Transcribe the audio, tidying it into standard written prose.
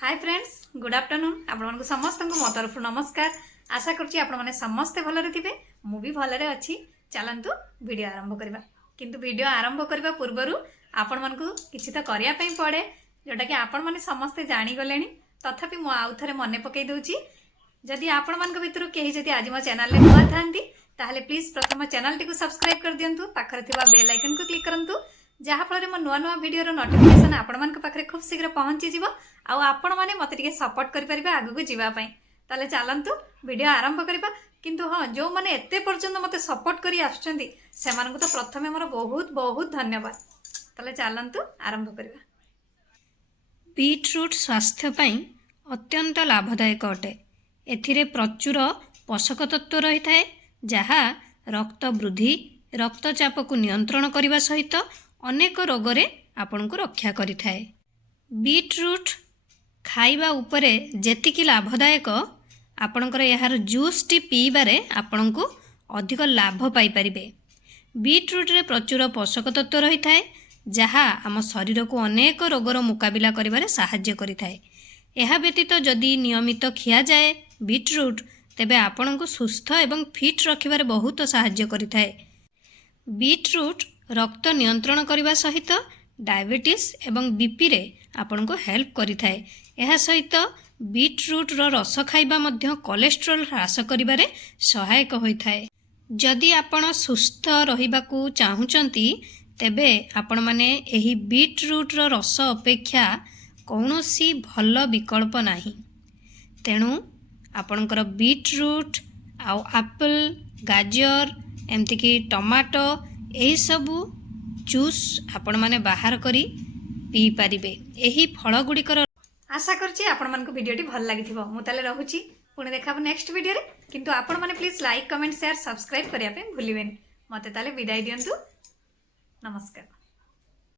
Hi friends good afternoon आपण समस्त मो तरफ नमस्कार। आशा करुँची आपण मैंने समस्ते भलरे थे मुझे भलरे अच्छी। चलतु वीडियो आरंभ करवा किंतु वीडियो आरंभ करने पूर्वर आपण मन को किसी तो करने पड़े जोटा कि आपण मैंने समस्ते जानीगले तथापि मु आउ थे मन पकई दूची। जदि आपण मान भितर कहीं जदि आज मो चैनल नुआ था ताहले प्लीज प्रथम चैनल टी सब्सक्राइब कर दिंतु, पाखरे थिबा बेल आइकन को क्लिक करंतु जहाँफल मो नुआ नुआ वीडियो नोटिफिकेशन आपण मान पाखरे खूब शीघ्र पहुँची जीव आपण मैंने मत टे सपोर्ट करें आगू को जीवाई। ताले चलतु वीडियो आरंभ करवा किंतु हाँ जो मैंने एते पर्यंत मत सपोर्ट करी आसुचंदी सेमानकु तो प्रथमे मोर बहुत बहुत धन्यवाद। ताले चलतु आरंभ करवा। बीटरूट स्वास्थ्य पई अत्यंत लाभदायक अटे। एथिरे प्रचुर पोषक तत्व रही थाए जहा रक्त वृद्धि रक्तचाप को नियंत्रण करने सहित अनेक रोगरे आपन को रक्षा करि थाए। बीटरूट खाइबा उपरे जेतिकी लाभदायक आपणकर यार जूस टी पीबारे आपन को अधिक लाभ पाई परिबे। बीटरूट रे प्रचुर पोषक तत्व रही थाए जहा आम शरीर को अनेक रोगर मुकाबिला करिबारे साहाय्य करि थाए। एहा व्यतीत जदि नियमित खिया जाए बीटरूट तेबे आपन को सुस्थ एवं फिट रखिबारे बहुत साहाय्य करि थाए। बीटरूट रक्त नियंत्रण करने सहित डायबिटीज एवं बीपी रे आपन को हेल्प करि थाए। एहा सहित बीटरूट रो रस खाइबा मध्य कोलेस्ट्रॉल ह्रास करिबारे सहायक होई थाए। जदि आपण सुस्थ रहिबाकू चाहुचंती तेबे आपण माने एही बीटरूट रो रस अपेक्षा कौनसी भल विकल्प नाही। तेणु आपणकर बीटरूट आउ एप्पल गाजर एमती कि टमाटो यही सबू जूस आपण माने बाहर करी पी पारिबे। एही फल गुड़िकर आशा करछि आपण मन को वीडियो टी भल लागिथिबो। मु ताले रहूची पुणी देखाबो नेक्स्ट वीडियो रे किंतु आपण माने please like comment share subscribe करिया पे भूलिबेनी। मते ताले विदाई दियंतु। नमस्कार।